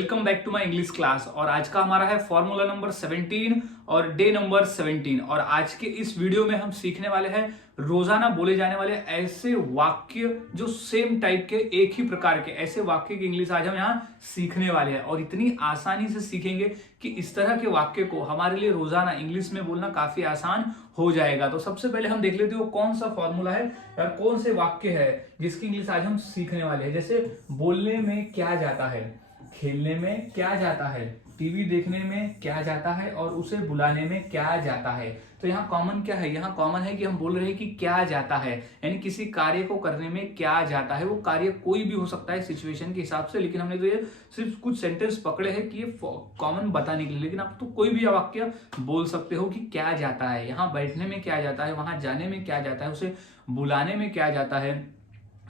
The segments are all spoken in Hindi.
Welcome back to my English class. और आज का हमारा है फॉर्मूला नंबर 17 और डे नंबर 17। और आज के इस वीडियो में हम सीखने वाले हैं रोजाना बोले जाने वाले ऐसे वाक्य जो सेम टाइप के, एक ही प्रकार के ऐसे वाक्य की इंग्लिश आज हम यहाँ सीखने वाले हैं। और इतनी आसानी से सीखेंगे कि इस तरह के वाक्य को हमारे लिए रोजाना इंग्लिश में बोलना काफी आसान हो जाएगा। तो सबसे पहले हम देख लेते हो कौन सा फॉर्मूला है या कौन से वाक्य है जिसकी इंग्लिश आज हम सीखने वाले हैं। जैसे बोलने में क्या जाता है, खेलने में क्या जाता है, टीवी देखने में क्या जाता है और उसे बुलाने में क्या जाता है। तो यहाँ कॉमन क्या है, यहाँ कॉमन है कि हम बोल रहे हैं कि क्या जाता है, यानी किसी कार्य को करने में क्या जाता है। वो कार्य कोई भी हो सकता है सिचुएशन के हिसाब से, लेकिन हमने तो ये सिर्फ कुछ सेंटेंस पकड़े हैं कि ये कॉमन बताने के लिए। लेकिन आप तो कोई भी वाक्य बोल सकते हो कि क्या जाता है, यहाँ बैठने में क्या जाता है, वहां जाने में क्या जाता है, उसे बुलाने में क्या जाता है।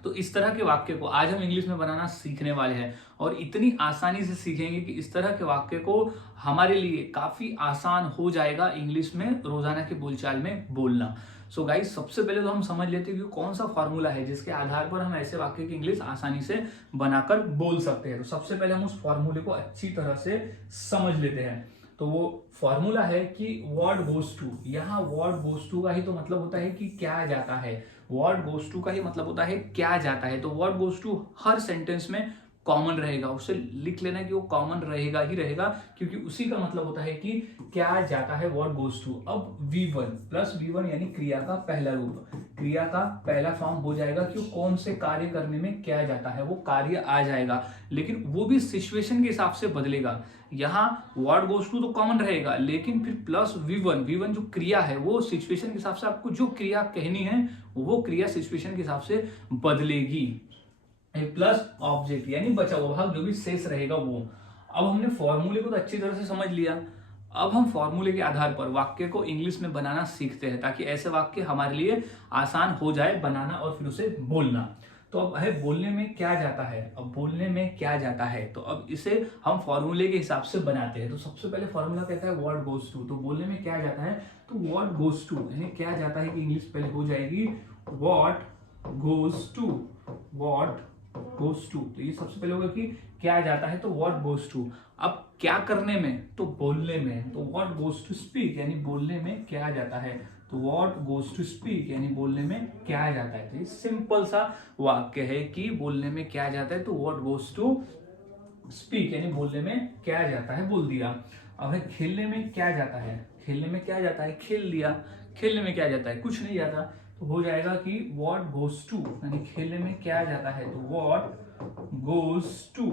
तो इस तरह के वाक्य को आज हम इंग्लिश में बनाना सीखने वाले हैं और इतनी आसानी से सीखेंगे कि इस तरह के वाक्य को हमारे लिए काफी आसान हो जाएगा इंग्लिश में रोजाना के बोलचाल में बोलना। सो गाइस, सबसे पहले तो हम समझ लेते हैं कि कौन सा फॉर्मूला है जिसके आधार पर हम ऐसे वाक्य की इंग्लिश आसानी से बनाकर बोल सकते हैं। तो सबसे पहले हम उस फॉर्मूले को अच्छी तरह से समझ लेते हैं। तो वो फॉर्मूला है कि व्हाट गोज टू। यहाँ व्हाट गोज टू का ही तो मतलब होता है कि क्या जाता है। व्हाट गोज टू का ही मतलब होता है क्या जाता है। तो व्हाट गोज टू हर सेंटेंस में कॉमन रहेगा, उसे लिख लेना कि वो कॉमन रहेगा ही रहेगा, क्योंकि उसी का मतलब होता है कि क्या जाता है, व्हाट गोज टू। अब V1 प्लस V1 यानी क्रिया का पहला रूप, क्रिया का पहला फॉर्म हो जाएगा कि कौन से कार्य करने में क्या जाता है, वो कार्य आ जाएगा, लेकिन वो भी सिचुएशन के हिसाब से बदलेगा। यहाँ व्हाट गोज टू तो कॉमन रहेगा, लेकिन फिर प्लस V1, V1 जो क्रिया है वो सिचुएशन के हिसाब से, आपको जो क्रिया कहनी है वो क्रिया सिचुएशन के हिसाब से बदलेगी। प्लस ऑब्जेक्ट यानी बचा हुआ भाग जो भी शेष रहेगा वो। अब हमने फॉर्मूले को तो अच्छी तरह से समझ लिया। अब हम फॉर्मूले के आधार पर वाक्य को इंग्लिश में बनाना सीखते हैं ताकि ऐसे वाक्य हमारे लिए आसान हो जाए बनाना और फिर उसे बोलना। तो अब है बोलने में क्या जाता है। अब बोलने में क्या जाता है, तो अब इसे हम फॉर्मूले के हिसाब से बनाते हैं। तो सबसे पहले फॉर्मूला कहता है व्हाट गोज टू। तो बोलने में क्या जाता है, तो व्हाट गोज टू यानी क्या जाता है कि इंग्लिश पहले हो जाएगी what goes to, what goes to. तो ये सबसे पहले होगा कि क्या जाता है, तो व्हाट गोज टू। अब क्या करने में, तो बोलने में, तो व्हाट गोज टू स्पीक यानी बोलने में क्या जाता है, तो व्हाट गोज टू स्पीक यानी बोलने में क्या जाता है। तो ये सिंपल सा वाक्य है कि बोलने में क्या जाता है, तो व्हाट गोज टू स्पीक यानी बोलने में क्या जाता है, बोल दिया। अब है खेलने में क्या जाता है, खेलने में क्या जाता है, खेल लिया। खेलने में क्या जाता है, कुछ नहीं जाता, तो हो जाएगा कि व्हाट गोज टू यानी खेलने में क्या जाता है, तो व्हाट गोज टू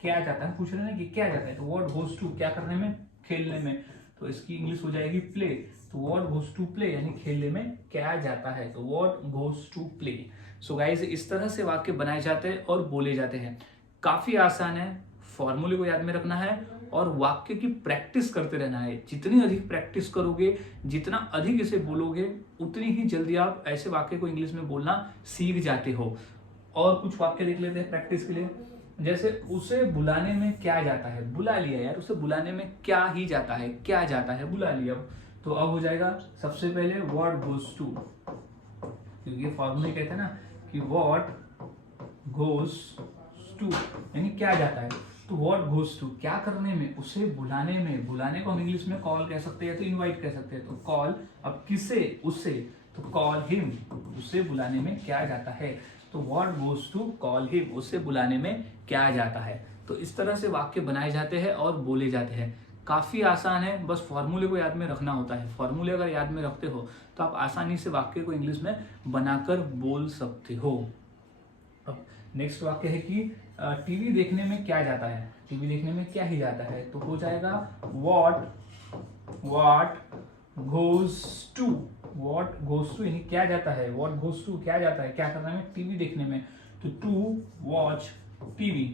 क्या जाता है, पूछ रहे हैं कि क्या जाता है, तो व्हाट गोज टू क्या करने में, खेलने में। तो इसकी इंग्लिश हो जाएगी प्ले। तो व्हाट गोज टू प्ले यानी खेलने में क्या जाता है, तो what goes to play. So guys, इस तरह से वाक्य बनाए जाते हैं और बोले जाते हैं। काफी आसान है, फॉर्मूले को याद में रखना है और वाक्य की प्रैक्टिस करते रहना है। जितनी अधिक प्रैक्टिस करोगे, जितना अधिक इसे बोलोगे, उतनी ही जल्दी आप ऐसे वाक्य को इंग्लिश में बोलना सीख जाते हो। और कुछ वाक्य देख लेते हैं प्रैक्टिस के लिए। जैसे उसे बुलाने में क्या जाता है, बुला लिया यार, उसे बुलाने में क्या ही जाता है, क्या जाता है, बुला लिया। तो अब हो जाएगा सबसे पहले व्हाट गोज टू, क्योंकि ये फॉर्मूले कहते हैं ना कि व्हाट गोज टू यानी क्या जाता है। तो व्हाट गोज टू क्या करने में, उसे बुलाने में। बुलाने को हम इंग्लिश में कॉल कह सकते हैं, तो इनवाइट कह सकते हैं, तो कॉल। अब किसे, उसे, तो कॉल हिम, उसे बुलाने में क्या जाता है। तो what goes to call him, उसे बुलाने में क्या जाता है। तो इस तरह से वाक्य बनाए जाते हैं और बोले जाते हैं। काफी आसान है, बस फॉर्मूले को याद में रखना होता है। फॉर्मूले अगर याद में रखते हो तो आप आसानी से वाक्य को इंग्लिश में बनाकर बोल सकते हो। अब नेक्स्ट वाक्य है कि टीवी देखने में क्या जाता है, टीवी देखने में क्या ही जाता है। तो हो जाएगा what goes to, what goes to यानी क्या जाता है, व्हाट गोज टू क्या जाता है, क्या करने में, टीवी देखने में। तो to watch TV,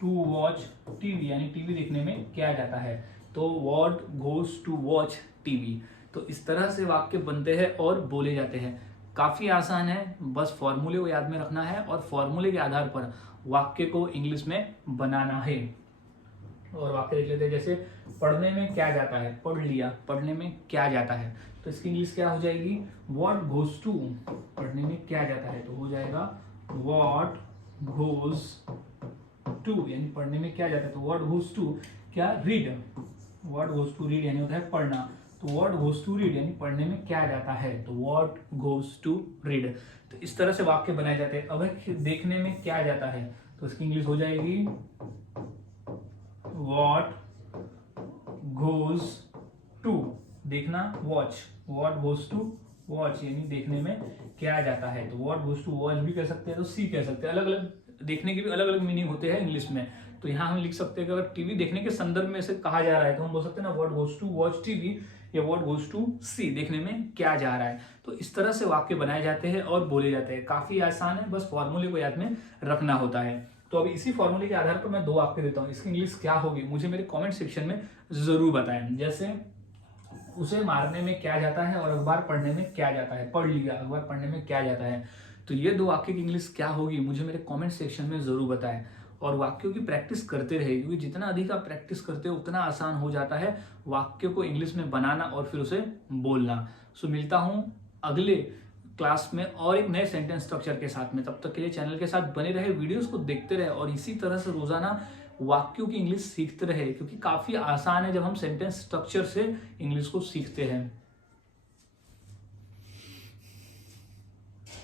to watch TV यानी टीवी देखने में क्या जाता है। तो what goes to watch TV. तो इस तरह से वाक्य बनते हैं और बोले जाते हैं। काफी आसान है, बस फॉर्मूले को याद में रखना है और फॉर्मूले के आधार पर वाक्य को इंग्लिश में बनाना है। और वाक्य देख लेते हैं। जैसे पढ़ने में क्या जाता है, पढ़ लिया, पढ़ने में क्या जाता है। तो इसकी इंग्लिश क्या हो जाएगी, व्हाट गोज टू, पढ़ने में क्या जाता है। तो हो जाएगा व्हाट गोज टू यानी पढ़ने में क्या जाता है, तो व्हाट गोज टू क्या, read. What goes to read यानी होता है पढ़ना, तो व्हाट गोज टू रीड यानी पढ़ने में क्या जाता है, तो व्हाट गोज टू रीड। तो इस तरह से वाक्य बनाए जाते हैं। अब देखने में क्या जाता है, तो इसकी इंग्लिश हो जाएगी व्हाट गोज टू, देखना watch, what goes to watch यानी देखने में क्या जाता है, तो व्हाट गोज टू वॉच भी कह सकते हैं, तो सी कह सकते हैं। अलग अलग देखने के भी अलग अलग मीनिंग होते हैं इंग्लिश में। तो यहाँ हम लिख सकते हैं कि अगर टीवी देखने के संदर्भ में से कहा जा रहा है तो हम बोल सकते हैं ना what goes to watch TV, या व्हाट गोज टू सी, देखने में क्या जा रहा है। तो इस तरह से वाक्य बनाए जाते हैं और बोले जाते हैं। काफी आसान है, बस फॉर्मूले को याद में रखना होता है। तो अब इसी फॉर्मूले के आधार पर मैं दो वाक्य देता हूँ, इसकी इंग्लिश क्या होगी मुझे मेरे कमेंट सेक्शन में जरूर बताएं। जैसे उसे मारने में क्या जाता है और अखबार पढ़ने में क्या जाता है, पढ़ लिया, अखबार पढ़ने में क्या जाता है। तो ये दो वाक्य की इंग्लिश क्या होगी मुझे मेरे कमेंट सेक्शन में जरूर बताएं। और वाक्यों की प्रैक्टिस करते रहे, क्योंकि जितना अधिक आप प्रैक्टिस करते हो उतना आसान हो जाता है वाक्यों को इंग्लिश में बनाना और फिर उसे बोलना। सो मिलता हूं अगले क्लास में और एक नए सेंटेंस स्ट्रक्चर के साथ में। तब तक के लिए चैनल के साथ बने रहे, वीडियोस को देखते रहे और इसी तरह से रोजाना वाक्यों की इंग्लिश सीखते रहे, क्योंकि काफी आसान है जब हम सेंटेंस स्ट्रक्चर से इंग्लिश को सीखते हैं।